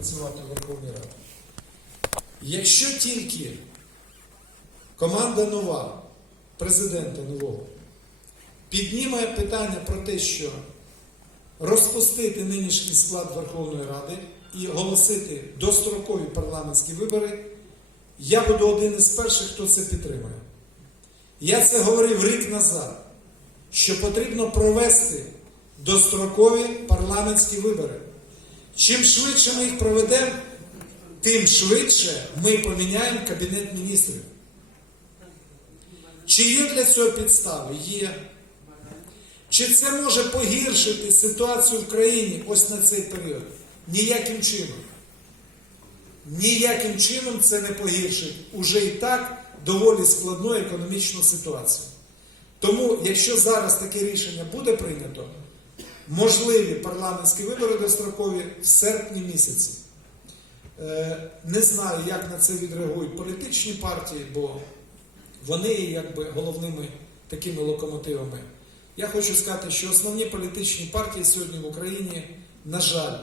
працювати в Верховній Раді. Якщо тільки команда нова, президента нового, підніме питання про те, що розпустити нинішній склад Верховної Ради і оголосити дострокові парламентські вибори, я буду один із перших, хто це підтримує. Я це говорив рік назад, що потрібно провести дострокові парламентські вибори. Чим швидше ми їх проведемо, тим швидше ми поміняємо Кабінет міністрів. Чи є для цього підстави? Є. Чи це може погіршити ситуацію в країні ось на цей період? Ніяким чином. Ніяким чином це не погіршить уже і так доволі складну економічну ситуацію. Тому, якщо зараз таке рішення буде прийнято, можливі парламентські вибори дострокові в серпні місяці. Е, Не знаю, як на це відреагують політичні партії, бо вони є якби головними такими локомотивами. Я хочу сказати, що основні політичні партії сьогодні в Україні, на жаль,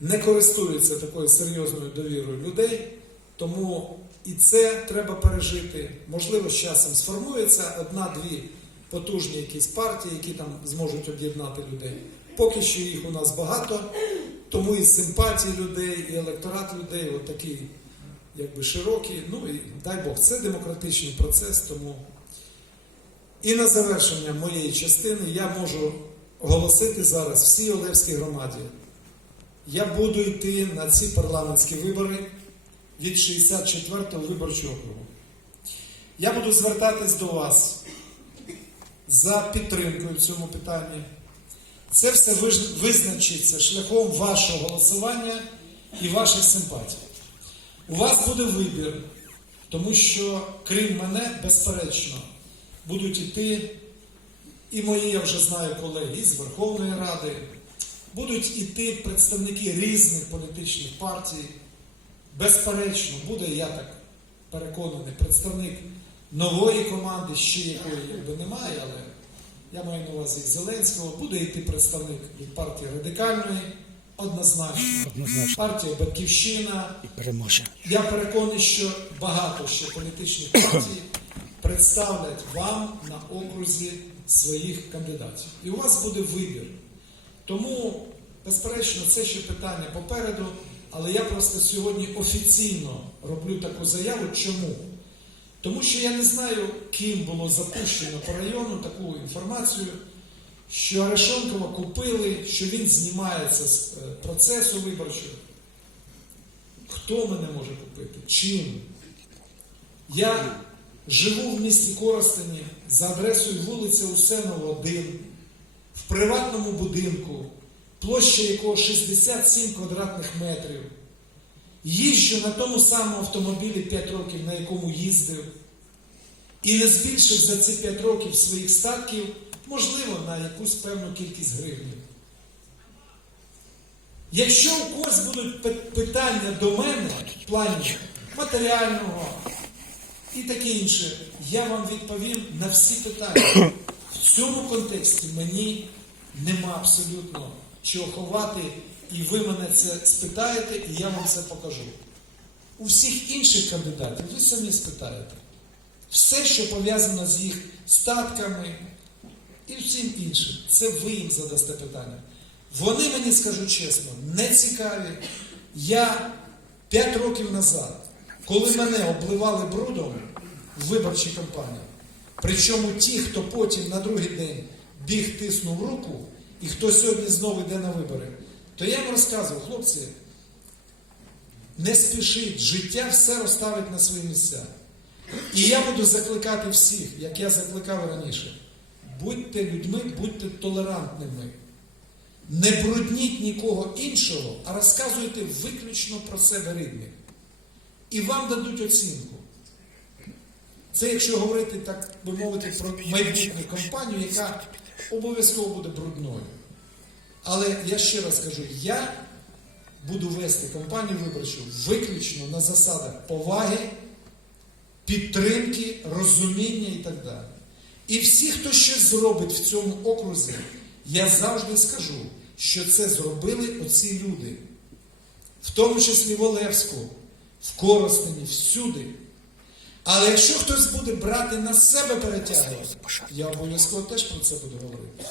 не користуються такою серйозною довірою людей, тому і це треба пережити. Можливо, з часом сформується одна-дві потужні якісь партії, які там зможуть об'єднати людей. Поки що їх у нас багато, тому і симпатії людей, і електорат людей от такий, якби широкий. Ну і дай Бог, це демократичний процес, тому. І на завершення моєї частини я можу оголосити зараз всій Олевській громаді. Я буду йти на ці парламентські вибори від 64-го виборчого округу. Я буду звертатись до вас за підтримкою в цьому питанні. Це все визначиться шляхом вашого голосування і ваших симпатій. У вас буде вибір, тому що, крім мене, безперечно, будуть іти і мої, я вже знаю, колеги з Верховної Ради, будуть іти представники різних політичних партій. Безперечно, буде, я так переконаний, представник нової команди, ще якої якби немає, але я маю на увазі Зеленського, буде йти представник від партії радикальної, однозначно. Однозначно. Партія Батьківщина, І переможе. я переконаний, що багато ще політичних партій представлять вам на окрузі своїх кандидатів. І у вас буде вибір. Тому, безперечно, це ще питання попереду, але я просто сьогодні офіційно роблю таку заяву. Чому? Тому що я не знаю, ким було запущено по району таку інформацію, що Арешонкова купили, що він знімається з е, процесу виборчого. Хто мене може купити? Чим? Я живу в місті Коростені за адресою вулиця Усенова, 1, в приватному будинку, площа якого 67 квадратних метрів. Їжджу на тому самому автомобілі 5 років, на якому їздив, і не збільшив за ці 5 років своїх статків, можливо, на якусь певну кількість гривень. Якщо у когось будуть питання до мене в плані матеріального і таке інше, я вам відповім на всі питання. В цьому контексті мені нема абсолютно чого ховати, і ви мене це спитаєте, і я вам це покажу. У всіх інших кандидатів ви самі спитаєте. Все, що пов'язано з їх статками і всім іншим, це ви їм задасте питання. Вони мені скажу чесно, не цікаві. Я 5 років назад, коли мене обливали брудом в виборчій кампанії, причому ті, хто потім на другий день біг тиснув руку, і хто сьогодні знову йде на вибори, то я їм розказував, хлопці, не спішіть, життя все розставить на свої місця. І я буду закликати всіх, як я закликав раніше. Будьте людьми, будьте толерантними. Не брудніть нікого іншого, а розказуйте виключно про себе рідних. І вам дадуть оцінку. Це якщо говорити, так би мовити, про майбутню компанію, яка обов'язково буде брудною. Але я ще раз кажу, я буду вести кампанію виборчу виключно на засадах поваги, підтримки, розуміння і так далі. І всі, хто щось зробить в цьому окрузі, я завжди скажу, що це зробили оці люди. в тому числі в Олевську, в Коростені, всюди. Але якщо хтось буде брати на себе перетягувати, я обов'язково теж про це буду говорити.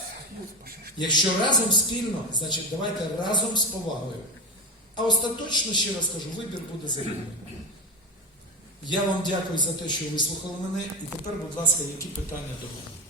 Якщо разом спільно, значить давайте разом з повагою. А остаточно, ще раз кажу, вибір буде за вами. Я вам дякую за те, що вислухали мене. І тепер, будь ласка, які питання до мене?